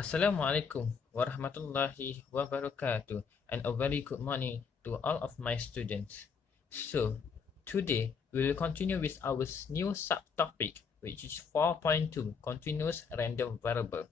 Assalamualaikum warahmatullahi wabarakatuh, and a very good morning to all of my students. So, today we will continue with our new subtopic, which is 4.2 continuous random variable.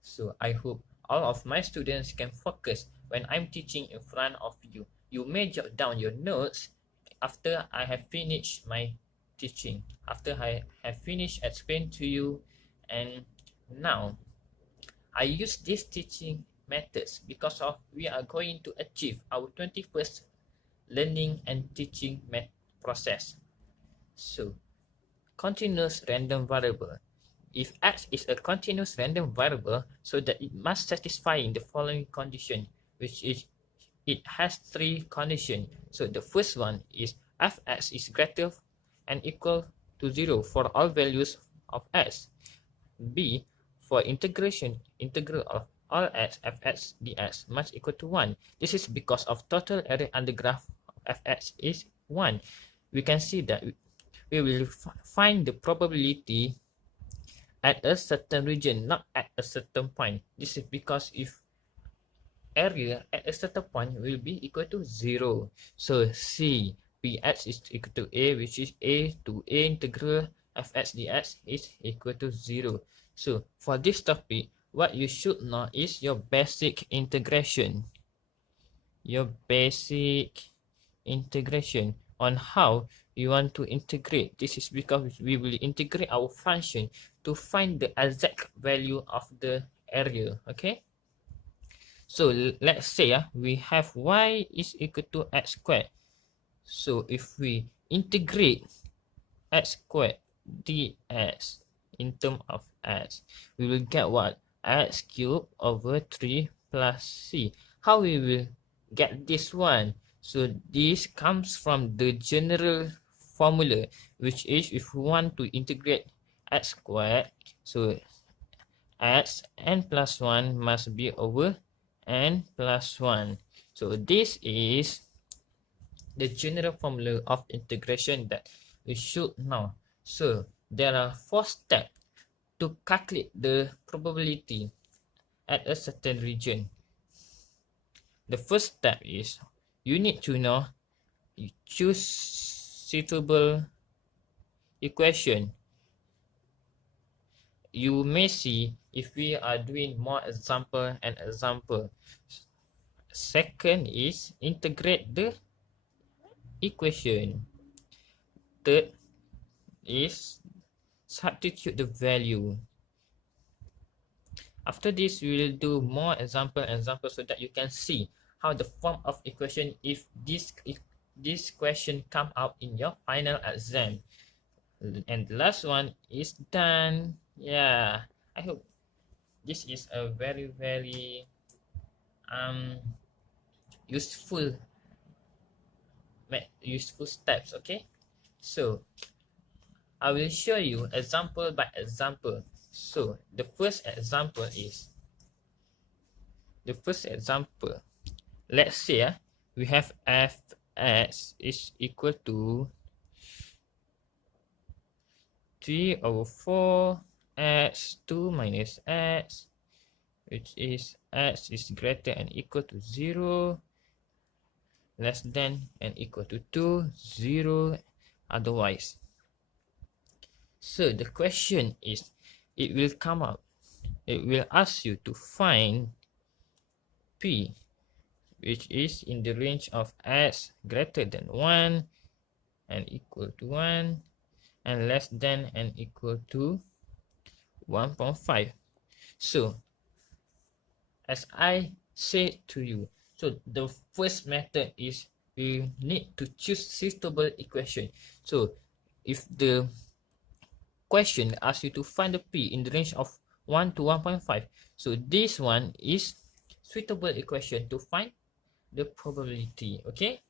So, I hope all of my students can focus when I'm teaching in front of you. You may jot down your notes after I have finished my teaching, after I have finished explaining to you, and now I use these teaching methods because of we are going to achieve our 21st learning and teaching process. So, continuous random variable. If x is a continuous random variable, so that it must satisfy the following condition, which is it has three conditions. So the first one is fx is greater and equal to 0 for all values of x. B, for integral of all x fx dx must equal to 1. This is because of total area under graph of fx is 1. We can see that we will find the probability at a certain region, not at a certain point. This is because if area at a certain point will be equal to 0. So C, Px is equal to A, which is A to A integral fx dx is equal to 0. So for this topic, what you should know is your basic integration. Your basic integration on how you want to integrate. This is because we will integrate our function to find the exact value of the area. Okay. So let's say we have y is equal to x squared. So if we integrate x squared dx in terms of x, we will get what? X cubed over 3 plus c. How we will get this one? So this comes from the general formula, which is if we want to integrate x squared, so x n plus 1 must be over n plus 1. So this is the general formula of integration that we should know. So there are 4 steps to calculate the probability at a certain region. The first step is you need to know, you choose suitable equation. You may see if we are doing more example and example. Second is integrate the equation. Third is substitute the value. After this, we will do more example so that you can see how the form of equation if this question come out in your final exam. And the last one is done. Yeah, I hope this is a very useful steps. Okay, so I will show you example by example. So the first example, let's say we have fx is equal to 3 over 4 x2 minus x, which is x is greater and equal to 0, less than and equal to 2, 0 otherwise. So the question is, it will ask you to find p, which is in the range of x greater than 1 and equal to 1 and less than and equal to 1.5. So as I said to you, so the first method is we need to choose suitable equation. So if the question asks you to find the p in the range of 1 to 1.5, so this one is suitable equation to find the probability. Okay,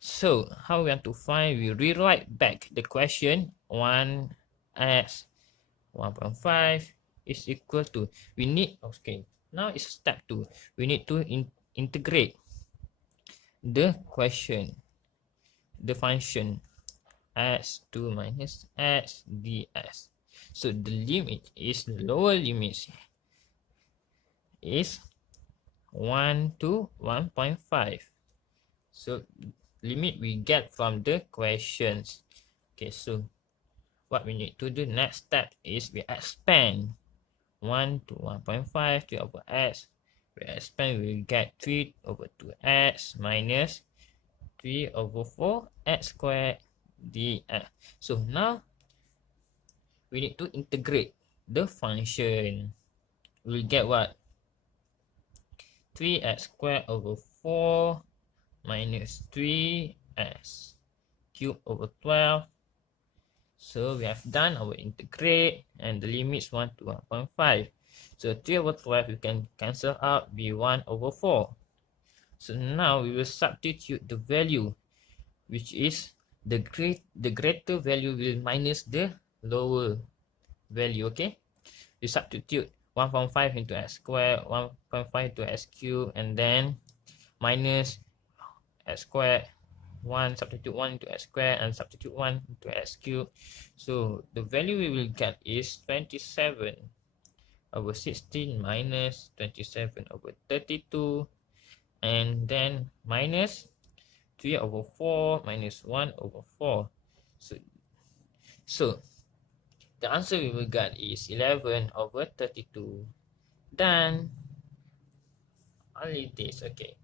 so how we want to find? We rewrite back the question. 1x 1.5 is equal to, we need, okay, now it's step 2. We need to integrate the question, the function x2 minus x ds. So the limit is the lower limit is 1 to 1.5. So limit we get from the questions. Okay, so what we need to do next step is we expand 1 to 1.5 3 over x. We expand, we get 3 over 2x minus 3 over 4 x squared dx. So now we need to integrate the function. We'll get what? 3x squared over 4 minus 3x cubed over 12. So we have done our integrate and the limits 1 to 1.5. So 3 over 12 we can cancel out, be 1 over 4. So now we will substitute the value, which is the greater value will minus the lower value. Okay, we substitute 1.5 into x squared, 1.5 into x cubed, and then minus x squared 1, substitute 1 into x squared, and substitute 1 into x cubed. So the value we will get is 27 over 16 minus 27 over 32, and then minus 3 over 4 minus 1 over 4. So the answer we will get is 11 over 32. Done. Only this. Okay,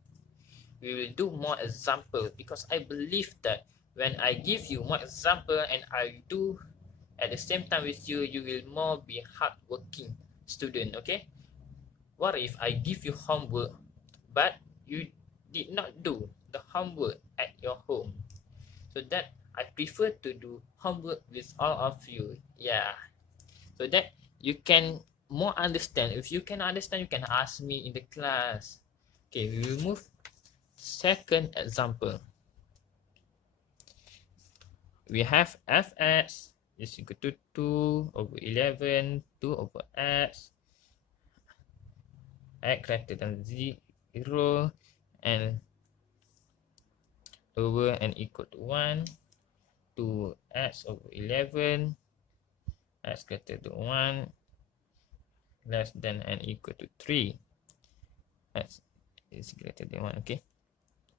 we will do more example, because I believe that when I give you more example and I do at the same time with you, you will more be hardworking student. Okay, what if I give you homework but you did not do the homework at your home? So that I prefer to do homework with all of you. Yeah, so that you can more understand. If you can understand, you can ask me in the class. Okay, we will move second example. We have fx is equal to 2 over 11, 2 over x greater than 0, and lower and equal to 1, to x over 11, x greater than 1, less than and equal to 3, x is greater than 1, okay,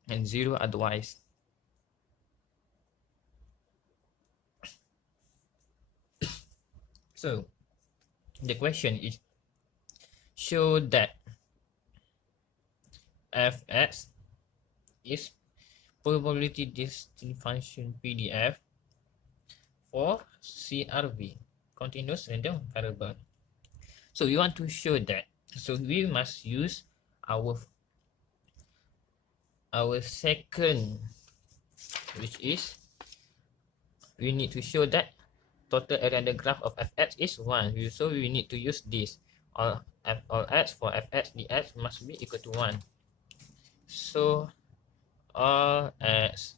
and 0 otherwise. So the question is, show that fx is probability density function PDF for CRV, continuous random variable. So we want to show that. So we must use our second, which is we need to show that total area under graph of fx is 1. So we need to use this. All x for fx dx must be equal to 1. So all x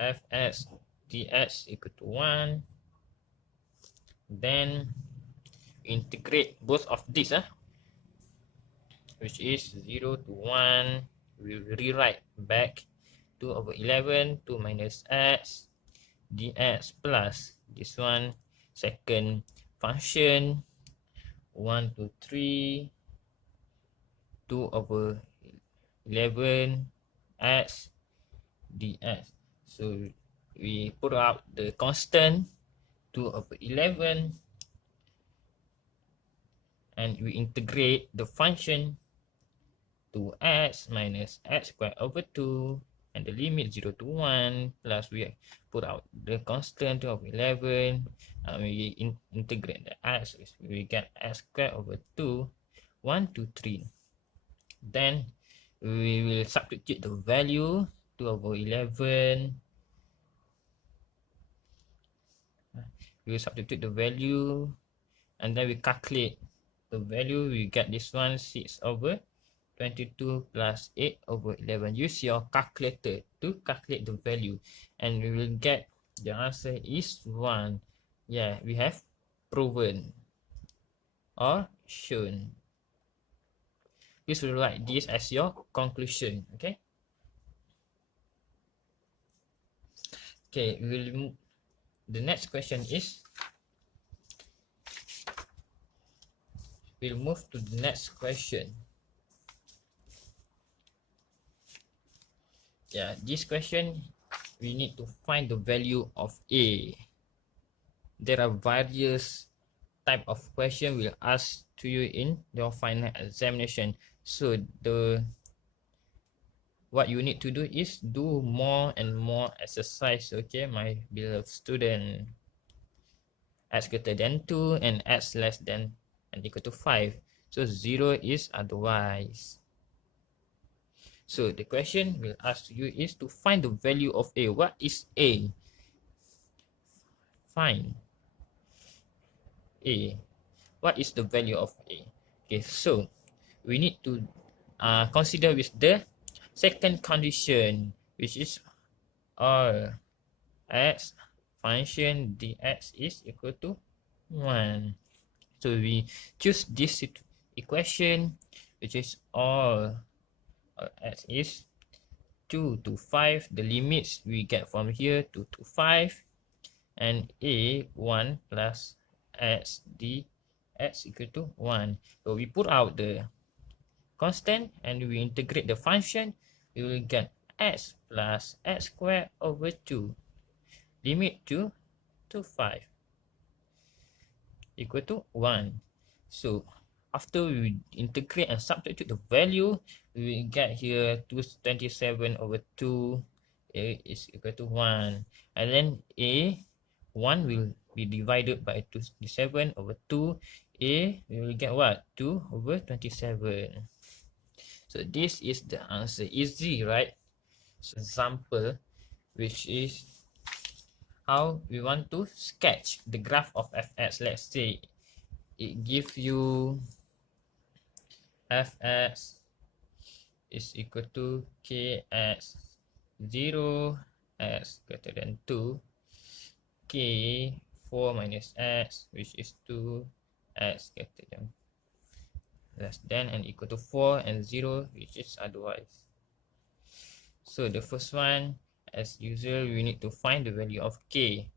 fx dx equal to 1. Then integrate both of these, which is 0 to 1. We will rewrite back 2 over 11, 2 minus x dx plus this one second function 1 to 3, 2 over 11 x dx. So we put out the constant 2 over 11 and we integrate the function to x minus x squared over 2 and the limit 0 to 1, plus we put out the constant 2 over 11 and we integrate the x, we get x squared over 2, 1 to 3. Then we will substitute the value 2 over 11. We will substitute the value and then we calculate the value. We get this one 6 over 22 plus 8 over 11. Use your calculator to calculate the value and we will get the answer is 1. Yeah, we have proven or shown. Please write this as your conclusion. Okay. Okay, we will move. The next question is we'll move to the next question. Yeah, this question, we need to find the value of A. There are various type of question we'll ask to you in your final examination. So what you need to do is do more and more exercise, okay, my beloved student. X greater than 2 and x less than and equal to 5. So 0 is otherwise. So the question we'll ask you is to find the value of A. What is A? Find A. What is the value of A? Okay, so we need to consider with the second condition, which is all x function dx is equal to 1. So we choose this equation, which is all x is 2 to 5. The limits we get from here 2 to 5, and a 1 plus x dx equal to 1. So we put out the constant and we integrate the function. We will get x plus x squared over 2, limit 2 to 5 equal to 1. So after we integrate and substitute the value, we will get here 227 over 2, A is equal to 1. And then A, 1 will be divided by 27 over 2. A, we will get what? 2 over 27. So this is the answer. Easy, right? So example, which is how we want to sketch the graph of fx. Let's say it gives you fx is equal to kx 0, x greater than 2, k 4 minus x, which is 2, x greater than less than and equal to 4, and 0, which is otherwise. So the first one, as usual, we need to find the value of k.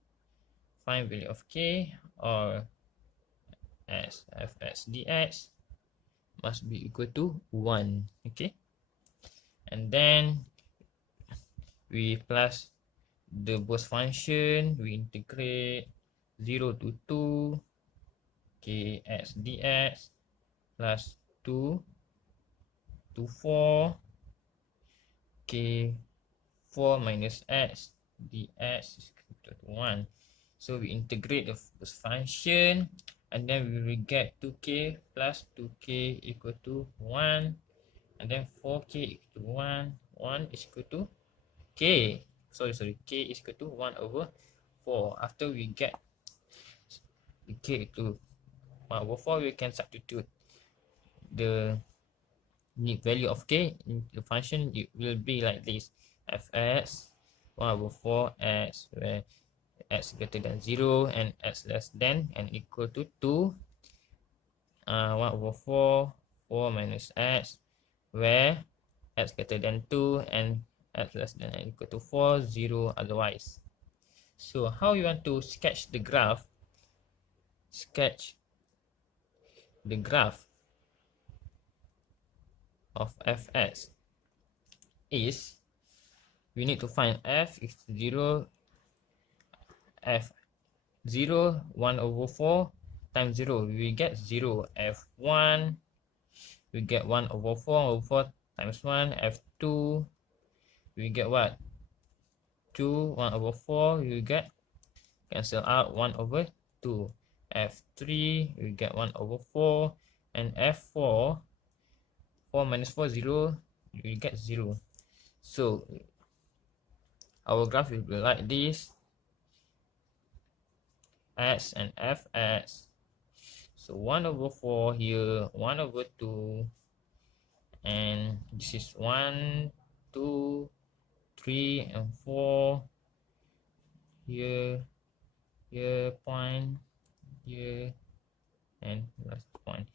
Find value of k, or as fx dx must be equal to 1. Okay, and then we plus the both function, we integrate 0 to 2 kx dx plus 2 to 4 k 4 minus x dx is equal to 1. So we integrate the first function, and then we will get 2k plus 2k equal to 1, and then 4k equal to 1. 1 is equal to k. Sorry, k is equal to 1 over 4. After we get the k to 1 over 4, we can substitute the value of k in the function. It will be like this: fx 1 over 4 x, where x greater than 0 and x less than and equal to 2, 1 over 4 4 minus x, where x greater than 2 and x less than and equal to 4, 0 otherwise. So how you want to sketch the graph? Sketch the graph of fx is, we need to find f is 0, f 0 1 over 4 times 0, we get 0. F1, we get 1 over 4 over 4 times 1. F2, we get what? 2, 1 over 4, we get, cancel out 1 over 2. F3, we get 1 over 4, and F4, 4 minus 4, 0, we get 0. So our graph will be like this: x and fx. So 1 over 4 here, 1 over 2, and this is 1, 2, 3, and 4. Here, point, here, and last point.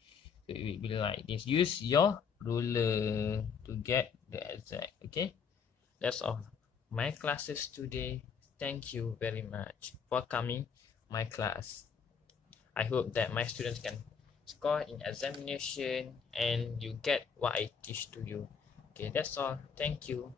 So it will be like this. Use your ruler to get the exact. Okay, that's all my classes today. Thank you very much for coming my class. I hope that my students can score in examination, and you get what I teach to you. Okay, that's all. Thank you.